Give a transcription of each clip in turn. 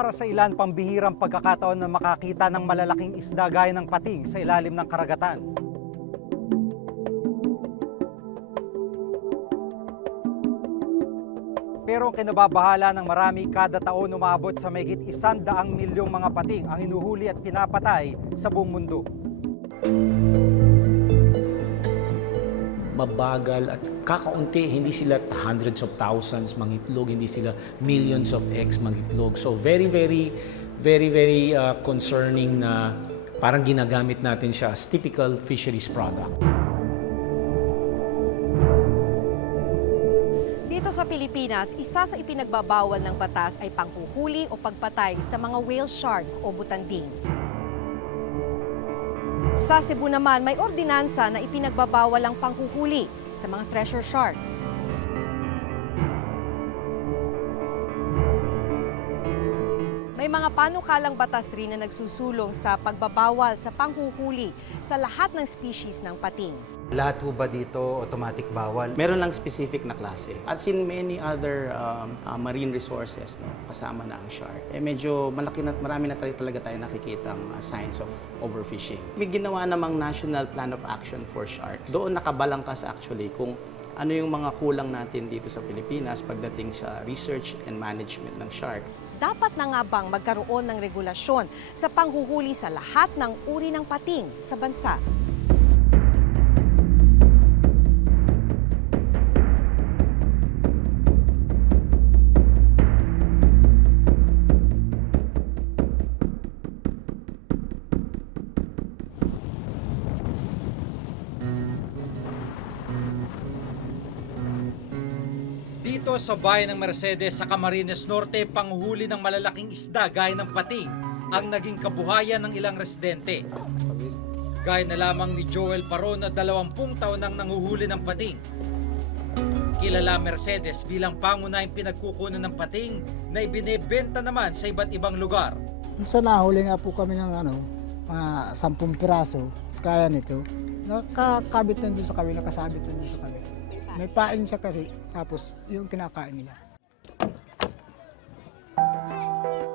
Para sa ilan, pambihirang pagkakataon na makakita ng malalaking isda gaya ng pating sa ilalim ng karagatan. Pero ang kinababahala ng marami, kada taon umabot sa mahigit 100 milyong mga pating ang hinuhuli at pinapatay sa buong mundo. Mabagal at kakaunti, hindi sila hundreds of thousands mangitlog, hindi sila millions of eggs mangitlog. So very concerning na parang ginagamit natin siya as typical fisheries product. Dito sa Pilipinas, isa sa ipinagbabawal ng batas ay panghuhuli o pagpatay sa mga whale shark o butanding. Sa Cebu naman, may ordinansa na ipinagbabawal ang panghuhuli sa mga treasure sharks. May mga panukalang batas rin na nagsusulong sa pagbabawal sa panghuhuli sa lahat ng species ng pating. Lahat ho ba dito automatic bawal? Meron lang specific na klase. As in many other marine resources, no, kasama na ang shark. Medyo marami na talaga tayo nakikitang signs of overfishing. May ginawa namang National Plan of Action for Sharks. Doon nakabalangkas actually kung ano yung mga kulang natin dito sa Pilipinas pagdating sa research and management ng shark. Dapat na nga bang magkaroon ng regulasyon sa panghuhuli sa lahat ng uri ng pating sa bansa? Dito sa bayan ng Mercedes sa Camarines Norte, panghuhuli ng malalaking isda gaya ng pating ang naging kabuhayan ng ilang residente. Gaya na lamang ni Joel Paron na 20 taon nang nanguhuli ng pating. Kilala Mercedes bilang pangunahing pinagkukunan ng pating na ibinebenta naman sa iba't ibang lugar. Sa nahuli nga po kami ng mga 10 piraso, kaya nito. Nakakabit na doon sa kami, nakasabit na doon sa kami. May pain siya kasi, tapos yung kinakain nila.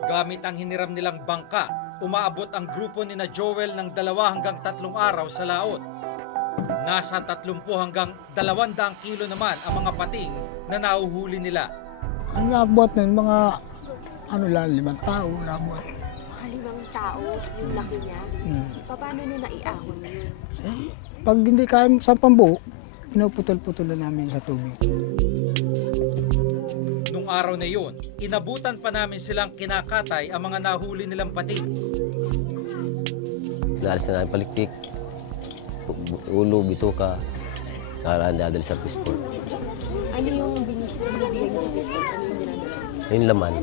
Gamit ang hiniram nilang bangka, umaabot ang grupo ni na Joel ng 2 hanggang 3 araw sa laot. Nasa 30 hanggang 200 kilo naman ang mga pating na nahuhuli nila. Ang nabuhat na yung mga, 5 tao nabuhat. 5 tao, yung laki niya. Paano nyo naiahon yun? Pag hindi kaya sa pambuo, pinuputol-putol na namin sa tubig. Nung araw na yun, inabutan pa namin silang kinakatay ang mga nahuli nilang pating. Naalis na namin palikpik, ulo, bituka, nakaraan na sa fishport. Ano yung binibigay nyo sa fishport? Ano yung ginagawa? Yung laman.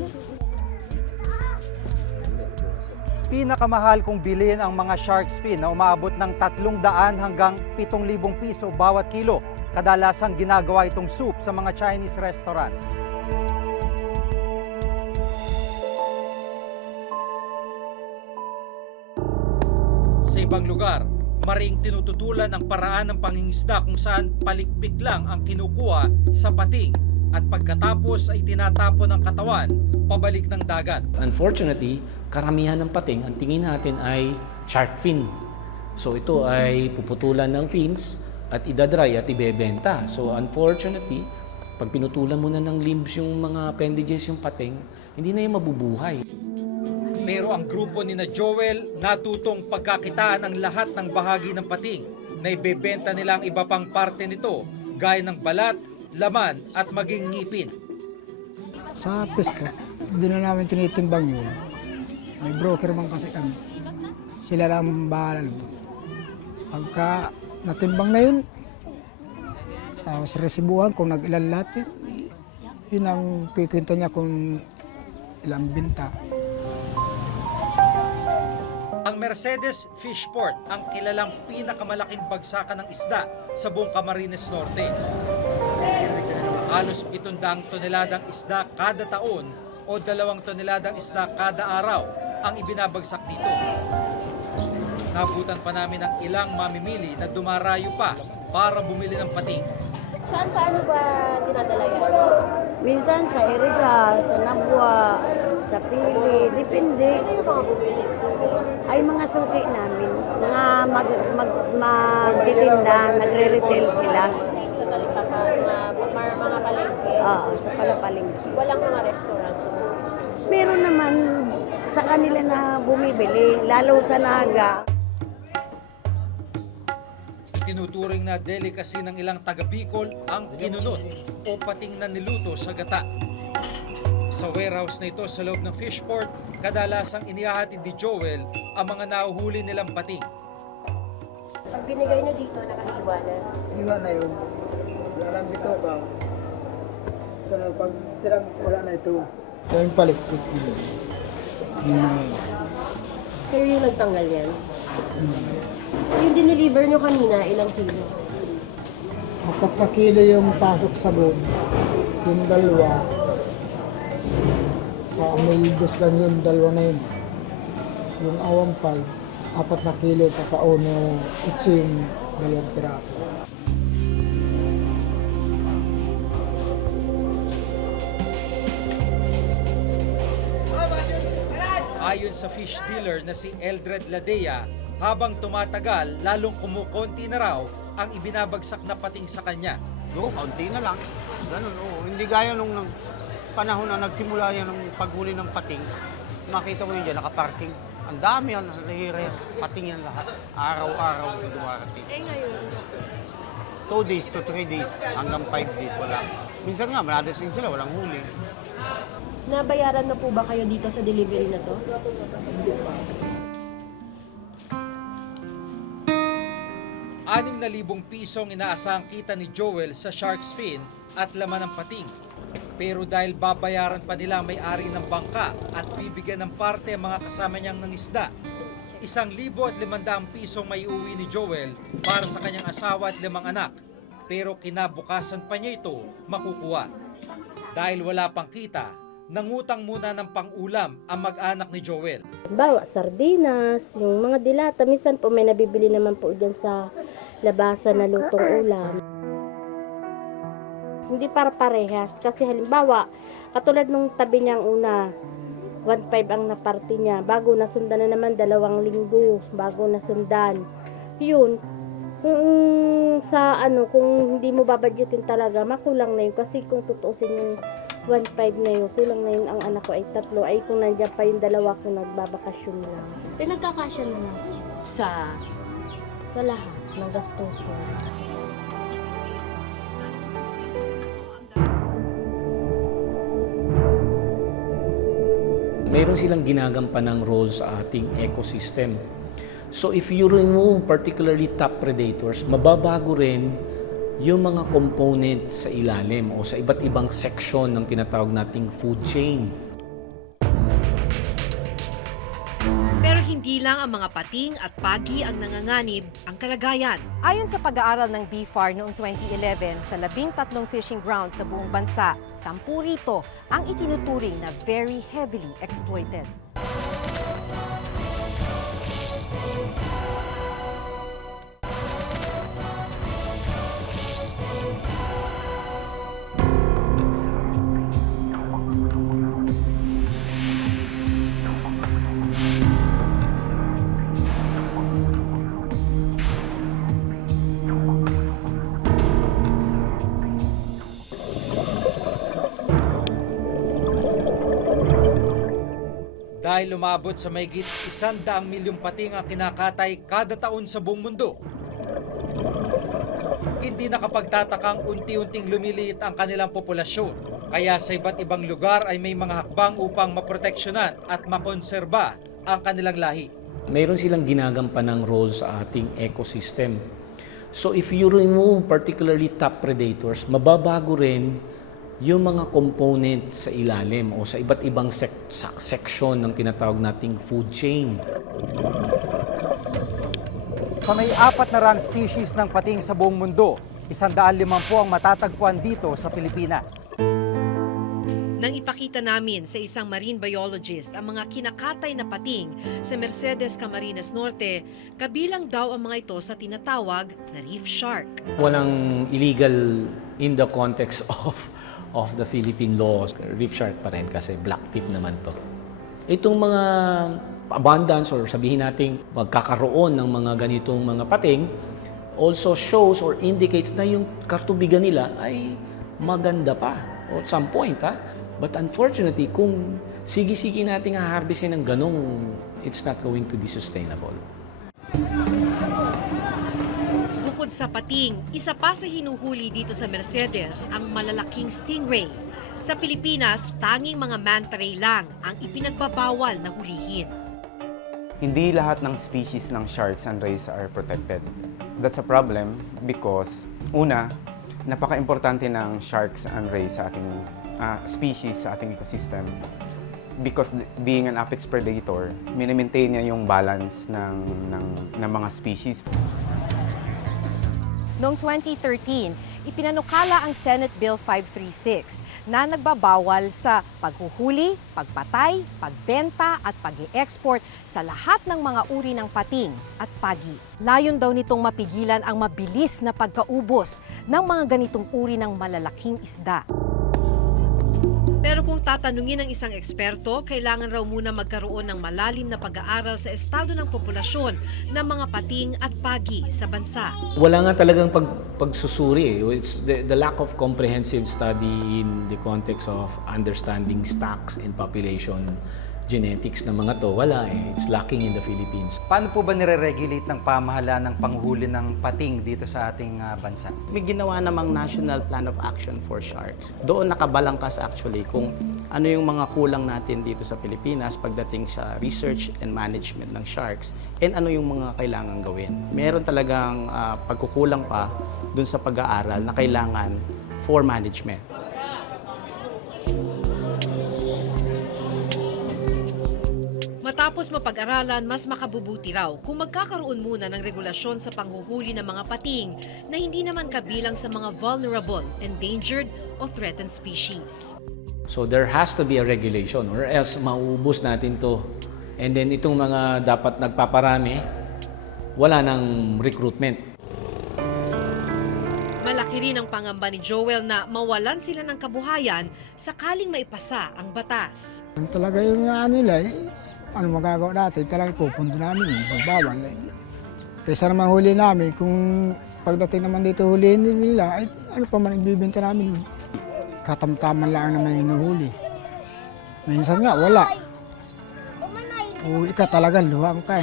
Pinakamahal kong bilhin ang mga shark's fin na umaabot ng 300 hanggang 7,000 piso bawat kilo. Kadalasang ginagawa itong soup sa mga Chinese restaurant. Sa ibang lugar, maring tinututulan ang paraan ng pangingisda kung saan palikpik lang ang kinukuha sa pating at pagkatapos ay tinatapon ang katawan pabalik ng dagat. Unfortunately, karamihan ng pating, ang tingin natin ay shark fin. So ito ay puputulan ng fins at idadry at ibebenta. So unfortunately, pag pinutulan mo na ng limbs yung mga appendages yung pating, hindi na yung mabubuhay. Pero ang grupo ni na Joel natutong pagkakitaan ang lahat ng bahagi ng pating na ibebenta nila ang iba pang parte nito gaya ng balat, laman at maging ngipin. Sa pista, doon na namin tinitimbang yun. May broker man kasi kami. Sila lang bahala nun. Pagka natimbang na yun, tapos resibuhan kung nag-ilan lahat yun ang kikwento niya kung ilang binta. Ang Mercedes Fishport ang kilalang pinakamalaking bagsakan ng isda sa buong Camarines Norte. Halos 700 toneladang isda kada taon o 2 toneladang isda kada araw ang ibinabagsak dito. Nabutan pa namin ang ilang mamimili na dumarayo pa para bumili ng pating. Saan ba dinadala yan? Minsan sa Iriga, sa Nabua, sa sa pili, depende. Ay mga suki namin, mga magtitinda, nagre-retail sila. Sa mga palengke. Oo, sa palapalengke. Walang mga restaurant. Meron naman sa kanila na bumibili, lalo sa Naga. Tinuturing na delicacy ng ilang taga Bicol ang kinunot o pating na niluto sa gata. Sa warehouse na ito sa loob ng fishport, kadalasang inihahatid ni Joel ang mga nahuhuli nilang pating. Pag binigay nyo dito, nakahiwa na. Iwan na yun. Walang bito ka. Ito na, pag tirang wala na ito. Ito yung palikpit nila. Yun na yun. Kayo yung nagtanggal yan? Yung dineliver nyo kanina, ilang kilo? 4 na kilo yung pasok sa loob. Yung dalawa. Sa Ameldos lang yung dalawa na yun. Yung awang 5, 4 na kilo sa kauno. Ito yung 2 piraso. Ayon sa fish dealer na si Eldred Ladea, habang tumatagal, lalong kumukonti na raw ang ibinabagsak na pating sa kanya. Oo, kaunti na lang. Ganun, oo. Hindi gaya nung panahon na nagsimula yan ng paghuli ng pating. Makita mo yun dyan, nakaparking. Ang dami yan, nahihira yan. Pating yan lahat. Araw-araw na dumarating. Eh ngayon, 2 days to 3 days, hanggang 5 days, wala. Minsan nga, maladating sila, walang huli. nabayaran na po ba kayo dito sa delivery na to? 6,000 pisong inaasahang kita ni Joel sa shark's fin at laman ng pating. Pero dahil babayaran pa nila may-ari ng bangka at bibigyan ng parte ang mga kasama niyang nangisda, 1,500 pisong may uwi ni Joel para sa kanyang asawa at 5 anak. Pero kinabukasan pa niya ito makukuha. Dahil wala pang kita, nangutang muna ng pang-ulam ang mag-anak ni Joel. Bawa, sardinas, yung mga dilata. Minsan po may nabibili naman po dyan sa labasan na lutong ulam. Hindi para parehas. Kasi halimbawa, katulad nung tabi niyang una, 1.5 ang naparte niya. Bago nasundan na naman, 2 linggo. Bago nasundan. Yun. Kung hindi mo babadgetin talaga, makulang na yun. Kasi kung tutuusin yung 1.5 na yun, kulang na yun ang anak ko ay 3. Ay kung nandiyan pa yung 2 ko nagbabakasyon lang. Pinagkakasya na lang sa lahat ng gastusin. Mayroon silang ginagampanang role sa ating ecosystem. So if you remove particularly top predators, mababago rin yung mga component sa ilalim o sa iba't ibang section ng tinatawag nating food chain. Pero hindi lang ang mga pating at pagi ang nanganganib ang kalagayan. Ayon sa pag-aaral ng BFAR noong 2011 sa 13 fishing grounds sa buong bansa, 10 rito ang itinuturing na very heavily exploited. Dahil umabot sa mahigit 100 milyong pating ang kinakatay kada taon sa buong mundo. Hindi nakapagtatakang unti-unting lumiliit ang kanilang populasyon. Kaya sa iba't ibang lugar ay may mga hakbang upang maproteksyonan at makonserba ang kanilang lahi. Mayroon silang ginagampanang role sa ating ecosystem. So if you remove particularly top predators, mababago rin yung mga component sa ilalim o sa iba't ibang section ng tinatawag nating food chain. Sa may 4 na rang species ng pating sa buong mundo, 150 ang matatagpuan dito sa Pilipinas. Nang ipakita namin sa isang marine biologist ang mga kinakatay na pating sa Mercedes, Camarines Norte, kabilang daw ang mga ito sa tinatawag na reef shark. Walang illegal in the context of the Philippine laws. Reef shark pa rin kasi black tip naman to. Itong mga abundance or sabihin natin magkakaroon ng mga ganitong mga pating also shows or indicates na yung kartubigan nila ay maganda pa at some point. But unfortunately, kung sige-sige nating haharvestin ng ganong, it's not going to be sustainable. Bukod sa pating, isa pa sa hinuhuli dito sa Mercedes ang malalaking stingray. Sa Pilipinas, tanging mga manta ray lang ang ipinagbabawal na hulihin. Hindi lahat ng species ng sharks and rays are protected. That's a problem because, una, napaka-importante ng sharks and rays sa ating species, sa ating ecosystem. Because being an apex predator, mini-maintain niya yung balance ng mga species. Noong 2013, ipinanukala ang Senate Bill 536 na nagbabawal sa paghuhuli, pagpatay, pagbenta at pag-i-export sa lahat ng mga uri ng pating at pagi. Layon daw nitong mapigilan ang mabilis na pagkaubos ng mga ganitong uri ng malalaking isda. Pero kung tatanungin ng isang eksperto, kailangan raw muna magkaroon ng malalim na pag-aaral sa estado ng populasyon ng mga pating at pagi sa bansa. Wala nga talagang pagsusuri. It's the lack of comprehensive study in the context of understanding stocks and population genetics ng mga to. Wala It's lacking in the Philippines. Paano po ba nire-regulate ng pamahalaan ng panghuli ng pating dito sa ating bansa? May ginawa namang National Plan of Action for Sharks. Doon nakabalangkas actually kung ano yung mga kulang natin dito sa Pilipinas pagdating sa research and management ng sharks and ano yung mga kailangan gawin. Meron talagang pagkukulang pa dun sa pag-aaral na kailangan for management. Matapos mapag-aralan, mas makabubuti raw kung magkakaroon muna ng regulasyon sa panghuhuli ng mga pating na hindi naman kabilang sa mga vulnerable, endangered o threatened species. So there has to be a regulation or else mauubos natin to. And then itong mga dapat nagpaparami, wala nang recruitment. Malaki rin ang pangamba ni Joel na mawalan sila ng kabuhayan sakaling maipasa ang batas. Ang talaga yung nila ano magagawa natin, talagang pupunto namin yung pagbawal. Kaysa naman huli namin, kung pagdating naman dito hulihin nila, ay ano pa man ibibenta namin. Katamtaman lang naman yung nahuli. Minsan nga, wala. Uwi ka talaga, luwang ka.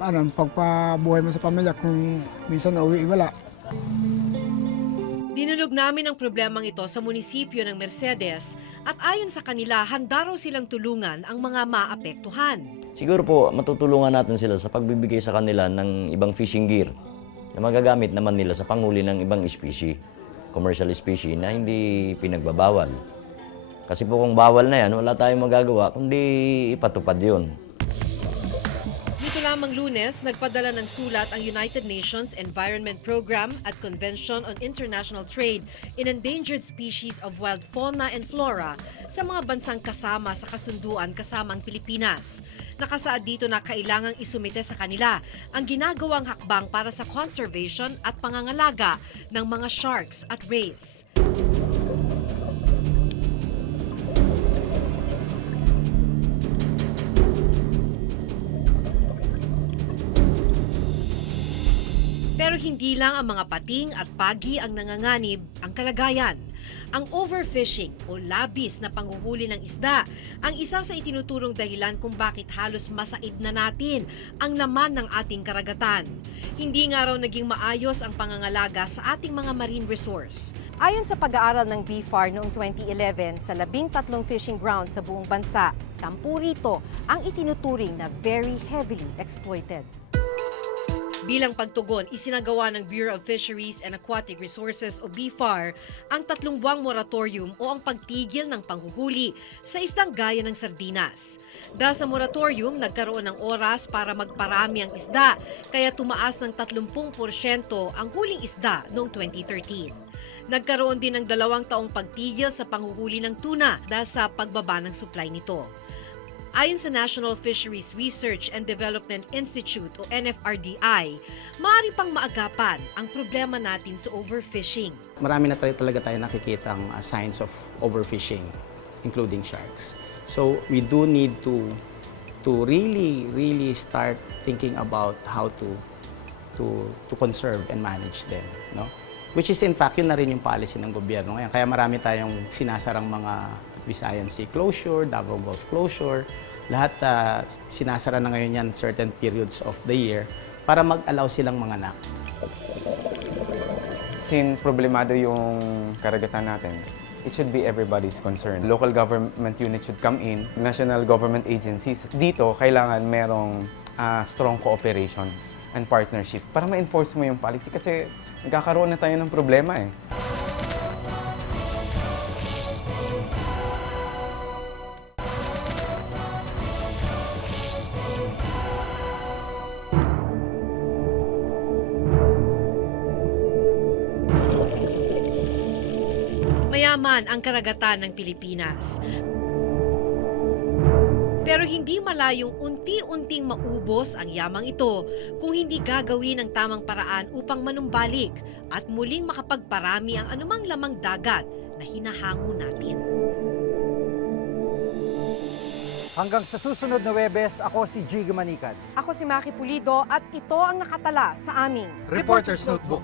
Paano ang pagpabuhay mo sa pamilya kung minsan nauwi, wala. Dinulog namin ang problemang ito sa munisipyo ng Mercedes at ayon sa kanila, handa raw silang tulungan ang mga maapektuhan. Siguro po, matutulungan natin sila sa pagbibigay sa kanila ng ibang fishing gear na magagamit naman nila sa panghuli ng ibang species, commercial species na hindi pinagbabawal. Kasi po kung bawal na yan, wala tayong magagawa kundi ipatupad yun. Nito lamang Lunes, nagpadala ng sulat ang United Nations Environment Program at Convention on International Trade in Endangered Species of Wild Fauna and Flora sa mga bansang kasama sa kasunduan kasama ang Pilipinas. Nakasaad dito na kailangang isumite sa kanila ang ginagawang hakbang para sa conservation at pangangalaga ng mga sharks at rays. Pero hindi lang ang mga pating at pagi ang nanganganib ang kalagayan. Ang overfishing o labis na panghuhuli ng isda ang isa sa itinuturong dahilan kung bakit halos masaid na natin ang laman ng ating karagatan. Hindi nga raw naging maayos ang pangangalaga sa ating mga marine resource. Ayon sa pag-aaral ng BFAR noong 2011 sa 13 fishing grounds sa buong bansa, 10 rito ang itinuturing na very heavily exploited. Bilang pagtugon, isinagawa ng Bureau of Fisheries and Aquatic Resources o BFAR ang 3 buwang moratorium o ang pagtigil ng panghuhuli sa isdang gaya ng sardinas. Dahil sa moratorium, nagkaroon ng oras para magparami ang isda, kaya tumaas ng 30% ang huling isda noong 2013. Nagkaroon din ng 2 taong pagtigil sa panghuhuli ng tuna dahil sa pagbaba ng supply nito. Ayon sa National Fisheries Research and Development Institute o NFRDI, maaari pang maagapan ang problema natin sa overfishing. Marami na talaga tayo nakikita ang signs of overfishing, including sharks. So we do need to really start thinking about how to conserve and manage them, no? Which is in fact, yun na rin yung policy ng gobyerno ngayon. Kaya marami tayong sinasarang mga Visayan Sea closure, Davao Gulf closure. Lahat sinasara na ngayon yan certain periods of the year para mag-allow silang manganak. Since problemado yung karagatan natin, it should be everybody's concern. Local government units should come in, national government agencies. Dito, kailangan merong strong cooperation and partnership para ma-enforce mo yung policy kasi nagkakaroon na tayo ng problema eh. Mayaman ang karagatan ng Pilipinas. Pero hindi malayong unti-unting maubos ang yamang ito kung hindi gagawin ang tamang paraan upang manumbalik at muling makapagparami ang anumang lamang dagat na hinahango natin. Hanggang sa susunod na Webes, ako si Jig Manikad. Ako si Maki Pulido at ito ang nakatala sa aming Reporter's Notebook.